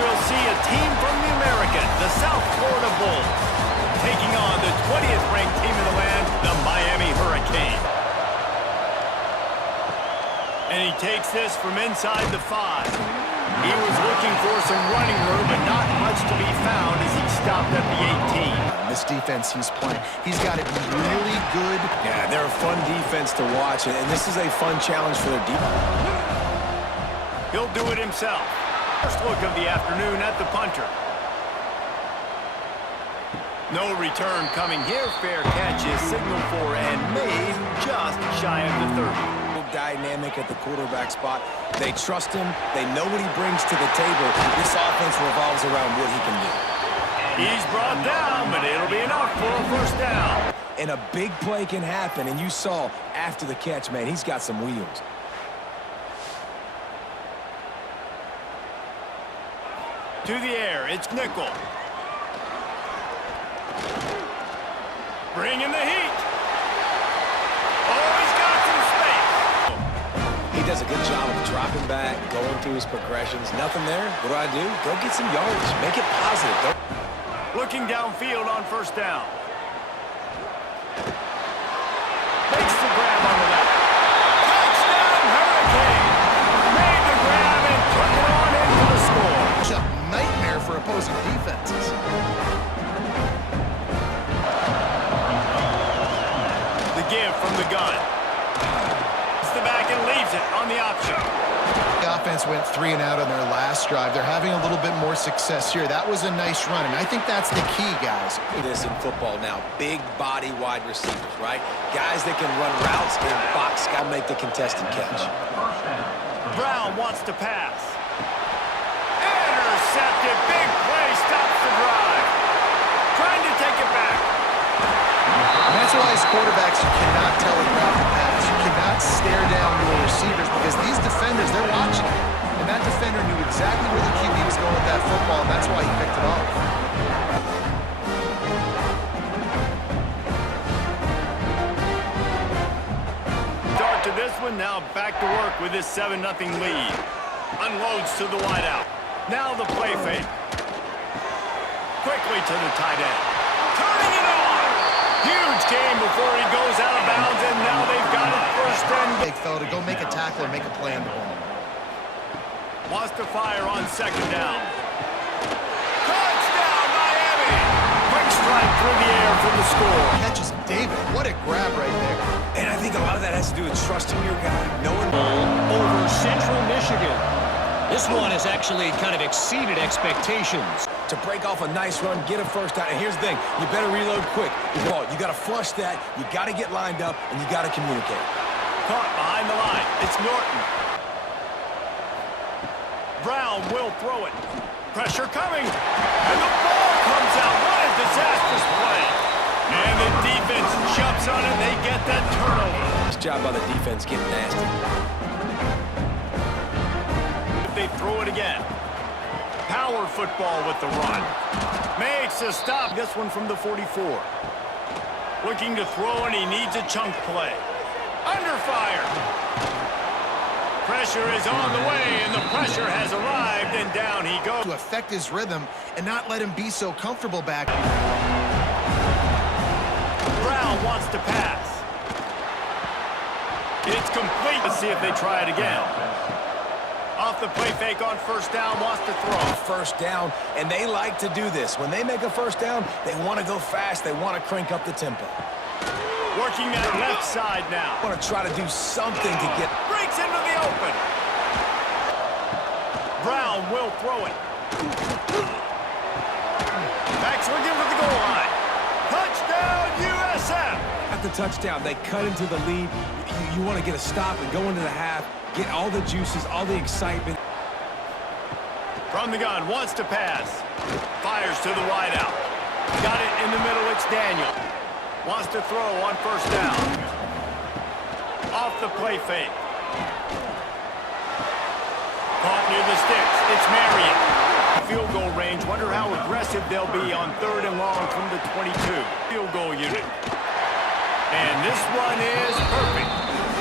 we'll see a team from the American, the South Florida Bulls, taking on the 20th ranked team in the land, the Miami Hurricane. And he takes this from inside the 5. He was looking for some running room, but not much to be found as he stopped at the 18. This defense he's playing, he's got to be really good. Yeah, they're a fun defense to watch, and this is a fun challenge for their defense. He'll do it himself. First look of the afternoon at the punter. No return coming here. Fair catch is signaled for and made just shy of the 30. Dynamic at the quarterback spot. They trust him. They know what he brings to the table. This offense revolves around what he can do. He's brought down, but it'll be enough for a first down. And a big play can happen, and you saw after the catch, man, he's got some wheels. To the air, it's Nickel. Bring in the heat. Oh, he's got some space. He does a good job of dropping back, going through his progressions. Nothing there. What do? Go get some yards. Make it positive. Looking downfield on first down. Makes the grab on the left. Touchdown, Hurricane. Made the grab and took it on into the score. It's a nightmare for opposing defenses. The give from the gun. It's the back and leaves it on the option. The offense went 3 and out on their last drive. They're having a little bit more success here. That was a nice run, and I think that's the key, guys. This in football now, big body wide receivers, right? Guys that can run routes and box, got to make the contested catch. Brown wants to pass. Intercepted, big play, stops the drive. Trying to take it back. And that's why as quarterbacks, you cannot telegraph the pass. You cannot stare down your receivers because these defenders, they're watching it. And that defender knew exactly where the QB was going with that football, and that's why he picked it off. Start to this one, now back to work with this 7-0 lead. Unloads to the wideout. Now the play fake. Quickly to the tight end. Turning it on. Huge game before he goes out of bounds, and now they've got it first and... Big fella to go make a tackle or make a play on the ball. Wants to fire on second down. Touchdown, Miami! Quick strike through the air for the score. Catches David. What a grab right there. And I think a lot of that has to do with trusting your guy, knowing... Over Central Michigan. This one has actually kind of exceeded expectations. To break off a nice run, get a first down. And here's the thing, you better reload quick. You got to flush that, you got to get lined up, and you got to communicate. Caught behind the line. It's Norton. Brown will throw it. Pressure coming. And the ball comes out. What a disastrous play. And the defense jumps on it. They get that turnover. Nice job by the defense getting nasty. They throw it again. Power football with the run. Makes a stop. This one from the 44. Looking to throw, and he needs a chunk play. Under fire. Pressure is on the way, and the pressure has arrived, and down he goes. To affect his rhythm and not let him be so comfortable back. Brown wants to pass. It's complete. Let's see if they try it again. Off the play fake on first down, wants to throw. First down, and they like to do this. When they make a first down, they want to go fast. They want to crank up the tempo. Working that left side now. Want to try to do something to get... Breaks into the open. Brown will throw it. Back swinging for the goal line. Touchdown, USF. At the touchdown, they cut into the lead. You want to get a stop and go into the half. Get all the juices, all the excitement. From the gun, wants to pass. Fires to the wideout. Got it in the middle, it's Daniel. Wants to throw on first down. Off the play fake. Caught near the sticks, it's Marion. Field goal range, wonder how aggressive they'll be on 3rd and long from the 22. Field goal unit. And this one is perfect.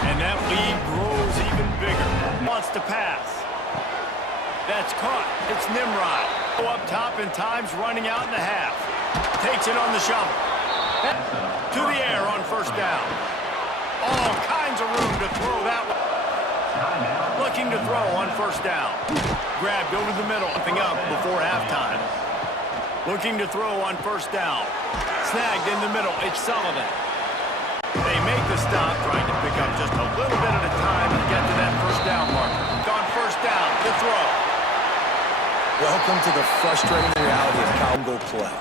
And that lead grows even bigger. Wants to pass. That's caught. It's Nimrod. Up top in times running out in the half. Takes it on the shovel. To the air on first down. All kinds of room to throw that one. Looking to throw on first down. Grabbed over the middle. Something up before halftime. Looking to throw on first down. Snagged in the middle. It's Sullivan. They make the stop, trying to pick up just a little bit at a time to get to that first down marker. On first down, the throw. Welcome to the frustrating reality of college goal play.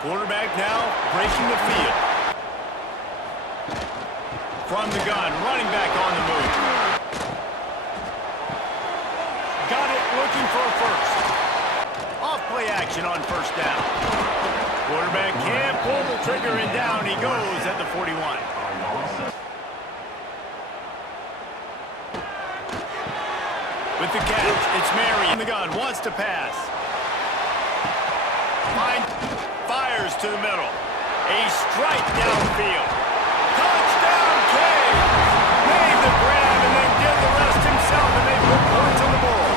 Quarterback now breaking the field. From the gun, running back on the move. Got it, looking for a first. Off play action on first down. Quarterback can't pull the trigger, and down he goes at the 41. With the catch, it's Mary in the gun, wants to pass. Fires to the middle. A strike downfield. Touchdown, Cade! Made the grab and then did the rest himself, and they put points on the board.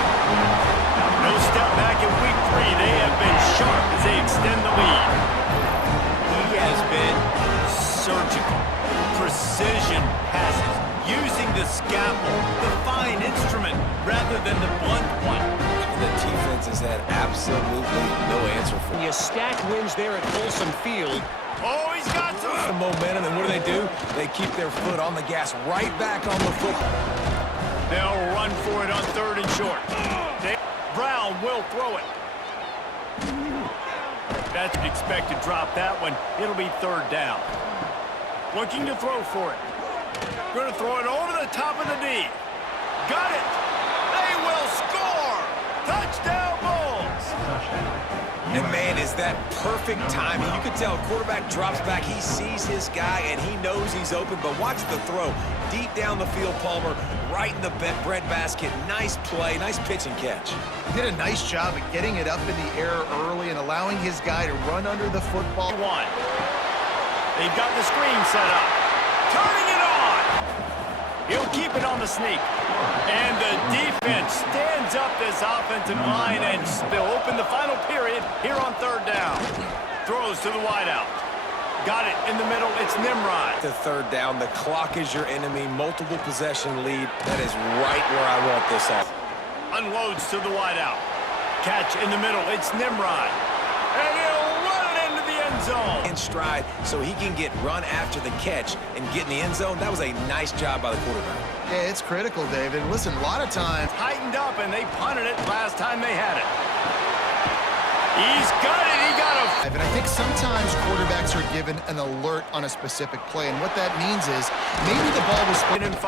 No step back in week 3. They have been sharp as they extend the lead. He has been surgical. Precision passes. Using the scalpel, the fine instrument, rather than the blunt one. The defense has had absolutely no answer for You stack wins there at Folsom Field. Oh, he's got some the momentum, and what do? They keep their foot on the gas, right back on the foot. They'll run for it on third and short. Brown will throw it. That's an expected drop, that one. It'll be third down. Looking to throw for it. Going to throw it over the top of the D. Got it. They will score. Touchdown, Bulls. And man, is that perfect timing. You can tell quarterback drops back. He sees his guy, and he knows he's open. But watch the throw. Deep down the field, Palmer, right in the bread basket. Nice play, nice pitch and catch. He did a nice job of getting it up in the air early and allowing his guy to run under the football. They've got the screen set up. Turning it on. He'll keep it on the sneak. And the defense stands up this offensive line, and they'll open the final period here on third down. Throws to the wideout. Got it in the middle. It's Nimrod. The third down. The clock is your enemy. Multiple possession lead. That is right where I want this off. Unloads to the wideout. Catch in the middle. It's Nimrod. And he'll run it into the end zone. In stride so he can get run after the catch and get in the end zone. That was a nice job by the quarterback. Yeah, it's critical, David. Listen, a lot of times... Tightened up, and they punted it last time they had it. He's got it. He got a... And I think sometimes quarterbacks are given an alert on a specific play, and what that means is maybe the ball was... In 5.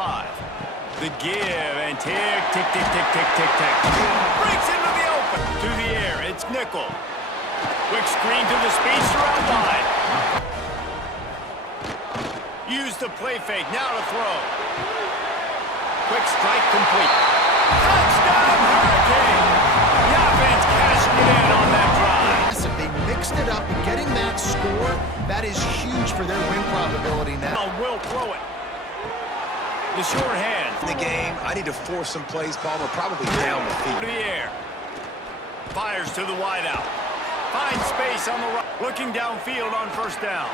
The give, and tick, tick, tick, tick, tick, tick, tick. Breaks into the open. To the air. It's Nickel. Quick screen to the speedster out wide. Use the play fake. Now to throw. Quick strike complete. Touchdown, Hurricane! The offense cashing it in on that drive. They mixed it up, and getting that score, that is huge for their win probability now. Will throw it. The short hand. In the game, I need to force some plays, Palmer, probably down the To field. the air. Fires to the wideout. Finds space on the right. Looking downfield on first down.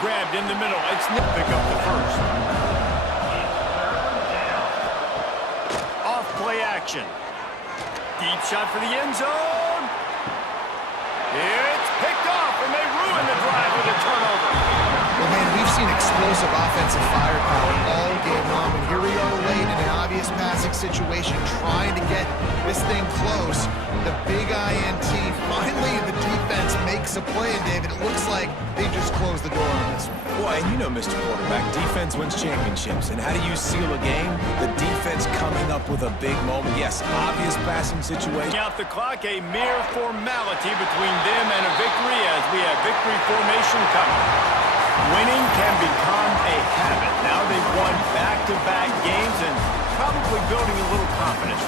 Grabbed in the middle. It's Nick. Pick up the first. Off play action. Deep shot for the end zone. It's picked off, and they ruin the drive with a turnover. Well, man, we've seen explosive offensive firepower all game long, and here we are late in an obvious passing situation, trying to get this thing close. The big INT, finally the defense makes a play, and David, it looks like they just closed the door on this one. Boy, and you know, Mr. Quarterback, defense wins championships. And how do you seal a game? The defense coming up with a big moment. Yes, obvious passing situation. Out the clock, a mere formality between them and a victory as we have victory formation coming. Winning can become a habit. Now they've won back-to-back games and probably building a little confidence.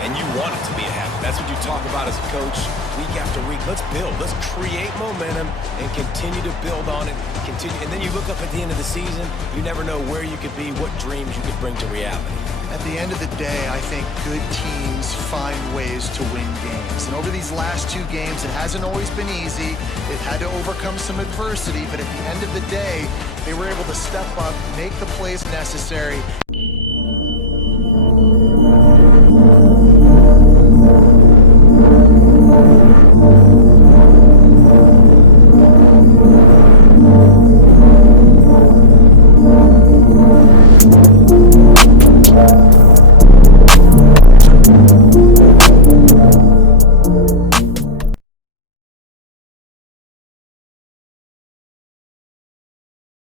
And you want it to be a habit. That's what you talk about as a coach week after week. Let's build. Let's create momentum and continue to build on it. Continue, and then you look up at the end of the season, you never know where you could be, what dreams you could bring to reality. At the end of the day, I think good teams find ways to win games. And over these last 2 games, it hasn't always been easy. They've had to overcome some adversity, but at the end of the day, they were able to step up, make the plays necessary.